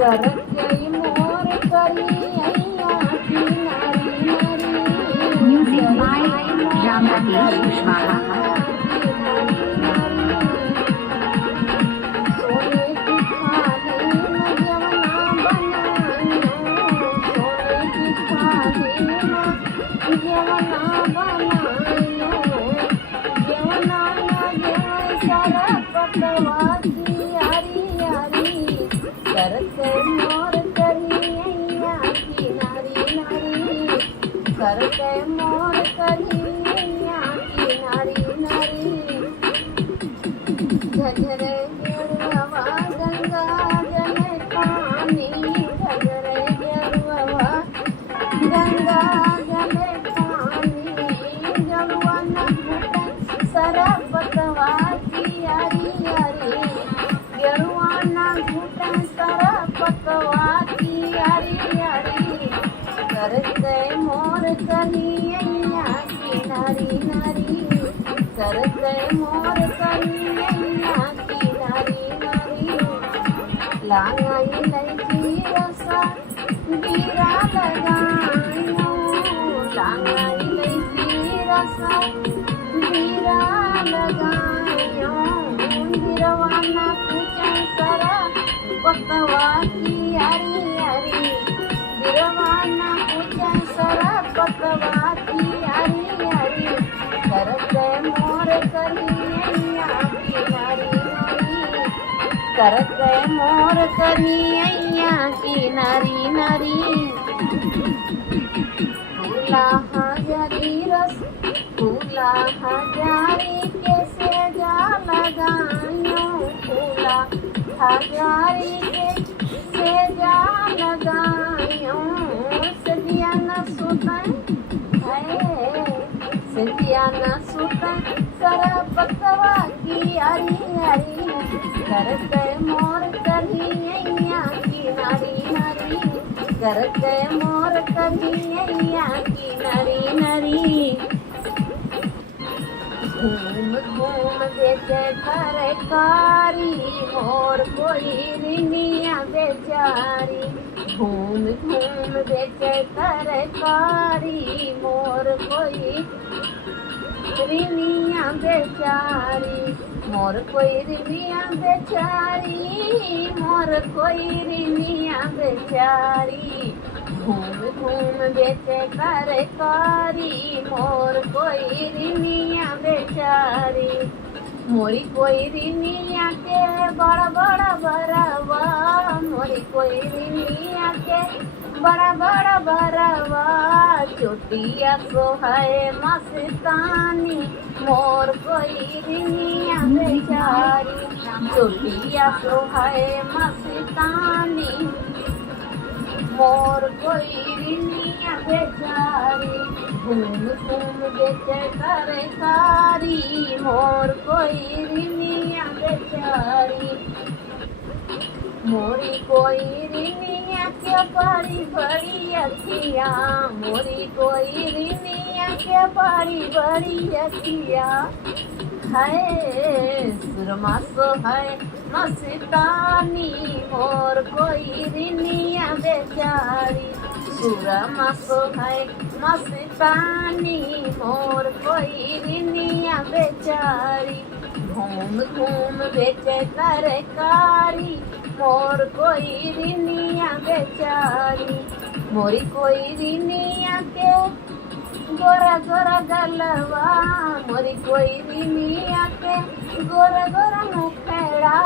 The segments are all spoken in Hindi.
गरजई मोर करी अइया की नारी नारी Music by Ram Rakesh Kushwaha. सोने की थाली में जवना बनायो सोने की थाली में जवना बनायो जवना न सारा पतवा की यारी यारी करते मोर करी अइया की नारी नारी करते मोर करी अइया की नारी नारी झझरे गेरुआ गंगा जले पानी झझरे गेरुआ गंगा जले पानी जलवा न घुटे सरपतवा की यारी यारी गेरुआ न घुटे सरपतवा की यारी यारी करते मोर करी अइया की नारी नारी करते मोर करी अइया की नारी नारी लांगाई लैची रसा बीरा लगायो लांगाई लैची रसा बीरा लगायो बिरवाना पूछा सरा पतवा की यारी यारी बिरवाना पूछा सरा पतवा की यारी यारी करते मोर करी अइया की नारी नारी करते मोर करी अइया की नारी नारी फूला हजारी रस फूला हजारी कैसे जा लगायो फूला हजारी कैसे जा लगायो सदिया न सुतै सदिया न सुतै सरपतवा की यारी यारी करते मोर करी अइया की नारी नारी करते मोर करी अइया की नारी नारी घूम घूम बेचे तरकारी मोर कोई रिनिया बेचारी घूम घूम बेचे तरकारी मोर कोई रिनिया बेचारी मोर कोई रिनिया बेचारी मोर कोई रिनिया बेचारी घूम घूम बेचे तरकारी मोर कोई रिनिया बेचारी मोरी कोई रिनिया के बड़ा बड़ा बरवा मोरी कोई रिनिया के बड़ा बड़ा बरवा चोटिया सोहाए मस्तानी मोर कोई रिनिया बेचारी चोटिया सोहाए मस्तानी मोर कोई रिनिया बेचारी घूम घूम बेचे तरकारी मोर कोई रिनिया बेचारी मोरी कोई रिनिया के बड़ी बड़ी अखिया मोरी कोई रिनिया के बड़ी बड़ी अखिया है सुरमा सो है मस्तानी मोर कोई रिनिया बेचारी सुरमा सो है मस्तानी मोर कोई रिनिया बेचारी घूम घूम बेचे तरकारी मोर कोई रिनिया बेचारी मोरी कोई रिनिया के गोरा गोरा गलवा मोरी कोई रिनिया के गोरा गोरा मुखड़ा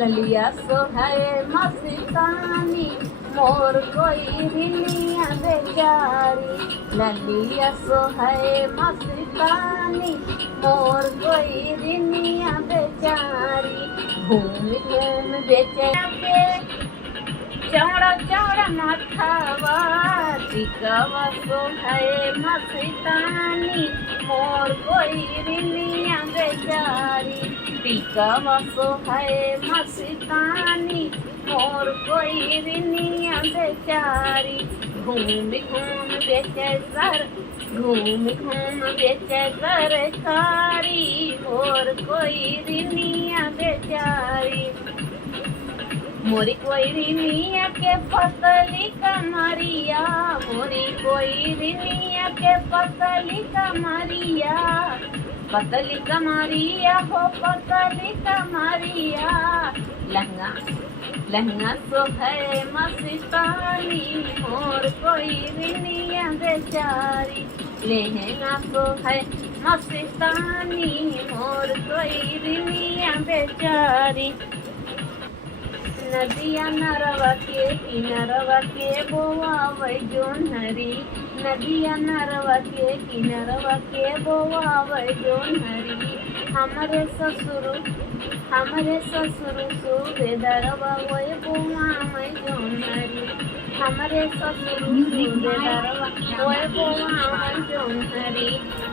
ललिया सोहाए मस्तानी मोर कोई रिनिया बेचारी ललिया सोहाए मस्तानी मोर कोई रिनिया बेचारी घूम घूम बेचे चौड़ा चौड़ा माथावा टिकवा सोहाए मस्तानी मोर कोई रिनिया बेचारी टिकवा सोहाए मस्तानी मोर कोई रिनिया बेचारी घूम घूम बेचे सर घूम घूम बेचे सरकारी मोर कोई रिनिया बेचारी मोरी कोई रिनिया के पतली कमरिया, मोरी कोई रिनिया के पतली कमरिया, पतली कमरिया हो पतली कमरिया। लहंगा लहंगा सोहे मस्तानी, मोर कोई रिनिया बेचारी। लहंगा सोहे मस्तानी, मोर कोई रिनिया बेचारी। नदिया नरवा के किनरवा के बोआवै जोन्हरी, नदिया नरवा के किनरवा के बोआवै जोन्हरी। हमरे ससुर सूबेदारवा वै बोआवै जोन्हरी, हमरे ससुर सूबेदारवा वै बोआवै जोन्हरी।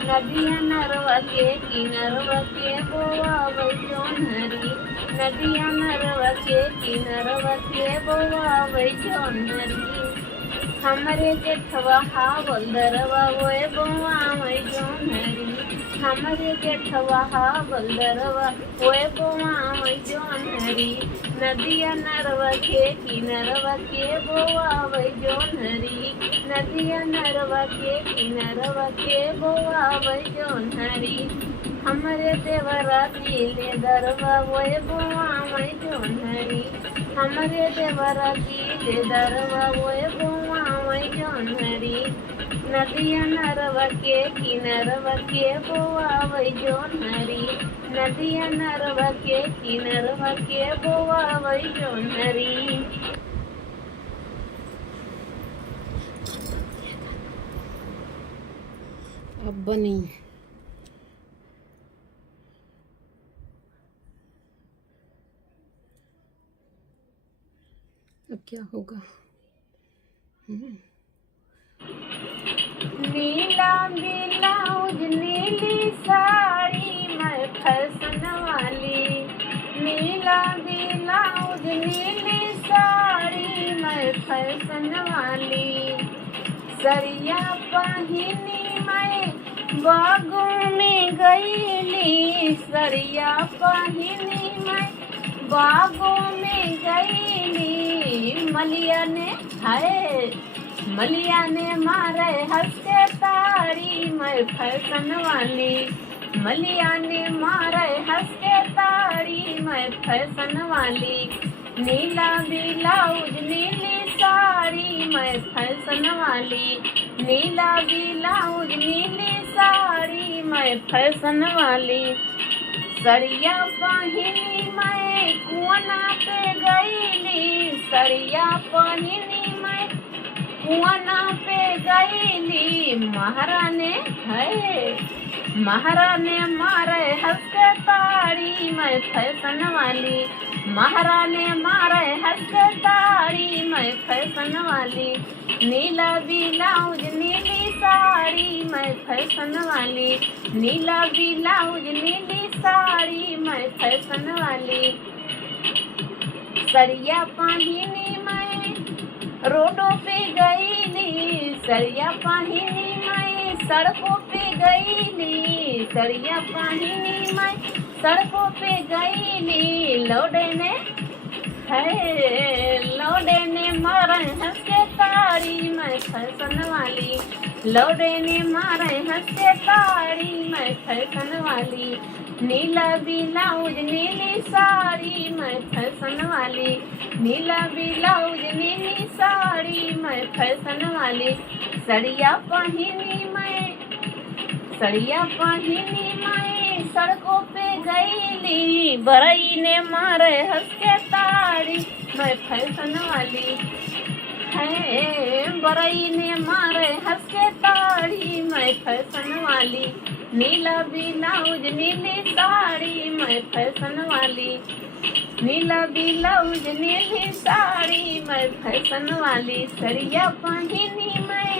नदिया नरवा के किनरवा के बोआवै जोन्हरी, नदिया नरवा के किनरवा के बोआवै जोन्हरी। हमरे जेठवा हावलदरवा वै बोआवै जोन्हरी, हमरे जेठवा हावलदरवा वै बोआवै जोन्हरी। नदिया नरवा के किनरवा के बोआवै जोन्हरी, नदिया नरवा के किनरवा के बोआवै जोन्हरी। हमरे देवरा दिले दरवा वै बोआवै जोन्हरी, हमरे देवरा दिले दरवा वै बोआवै जोन्हरी। नदिया नरवा के किनरवा के बोआवै जोन्हरी, नदिया नरवा के किनरवा के बोआवै जोन्हरी। अब बनी अब क्या होगा? नीला ब्लाउज नीली साड़ी मैं फैशन वाली, नीला ब्लाउज नीली साड़ी मैं फैशन वाली। सरिया पहिनी मैं बागों में गईली, सरिया पहिनी मैं बागों में गईली। मलिया ने मारे हंस के ताड़ी मैं फैशन वाली, मलिया ने मारे हंस के ताड़ी मैं फैशन वाली। नीला ब्लाउज नीली साड़ी मैं फैशन वाली, नीला ब्लाउज नीली साड़ी मैं फैशन वाली। सरिया पहिनी मैं कुआना पे गईली, सरिया पहिनी मैं कुआना पे गईली। महाराने मारे हंस के ताड़ी मैं फैशन वाली, महाराने मारे हंस के ताड़ी मैं फैशन वाली। नीला ब्लाउज नीली साड़ी मैं फैशन वाली, नीला ब्लाउज नीली साड़ी मैं फैशन वाली। सरिया पहिनी मैं रोडों पे गईली, सरिया पहिनी मैं सड़कों पे गईली, सरिया पहिनी मैं सड़कों पे गईली। लौडे ने मारे हंस के ताड़ी मैं फैशन वाली, लौडे ने मारे हंस के ताड़ी मैं फैशन वाली। नीला ब्लाउज नीली साड़ी मैं फैशन वाली, नीला ब्लाउज नीली साड़ी मैं फैशन वाली। सरिया पहिनी मैं सड़कों पे गईली, बरई ने मारे हंस के ताड़ी मैं फैशन वाली है, बरई ने मारे हंस के ताड़ी मैं फैशन वाली। नीला ब्लाउज नीली साड़ी मैं फैशन वाली, नीला ब्लाउज नीली साड़ी मैं फैशन वाली। सरिया पहिनी मैं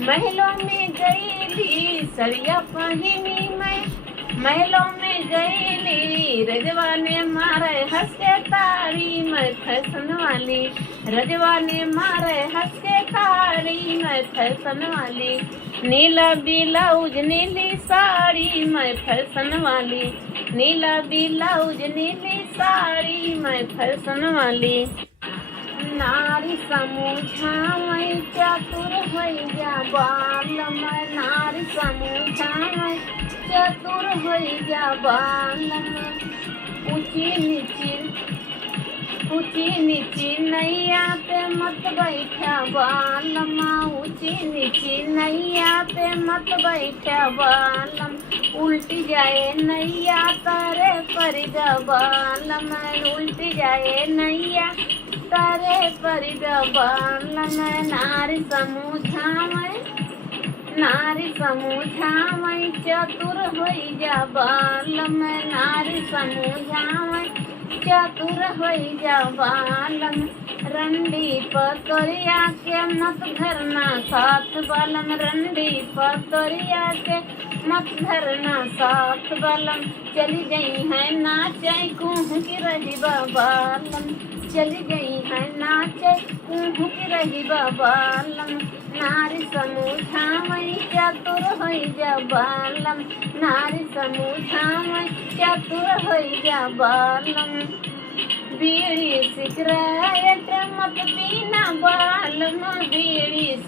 महलों में गईली, सरिया पहिनी मैं महलों में गईली रजवा ने मारे हंस के ताड़ी मैं फैशन वाली रजवा ने मारे हंस के ताड़ी मैं फैशन वाली नीला ब्लाउज नीली साड़ी मैं फैशन वाली नीला ब्लाउज नीली साड़ी मैं फैशन वाली नारी समूझावै चतुर होइ जा बालम नारी समूझावै चतुर होइ जा बालम ऊंची नीची नैया पे मत बैठा बालम ऊंची नीची नैया पे मत बैठा बालम उल्टी जाए नैया तारे पर जा बालम उल्टी जाए नैया तारे पर जा बालम नारी समूझावै चतुर होइ जा बालम नारी समूझावै चतुर होइ जा बालम रंडी पतोरिया के मत धरना साथ बालम रंडी पतोरिया के मत धरना साथ बालम चली गई है नाचे कुह की रही बालम चली गई है नाचे कुह की रही बालम नारी समूझावै चतुर होइ जा बालम नारी समूझावै चतुर होइ जा बालम बीड़ी सिगरेट मत पीना बालम बीड़ी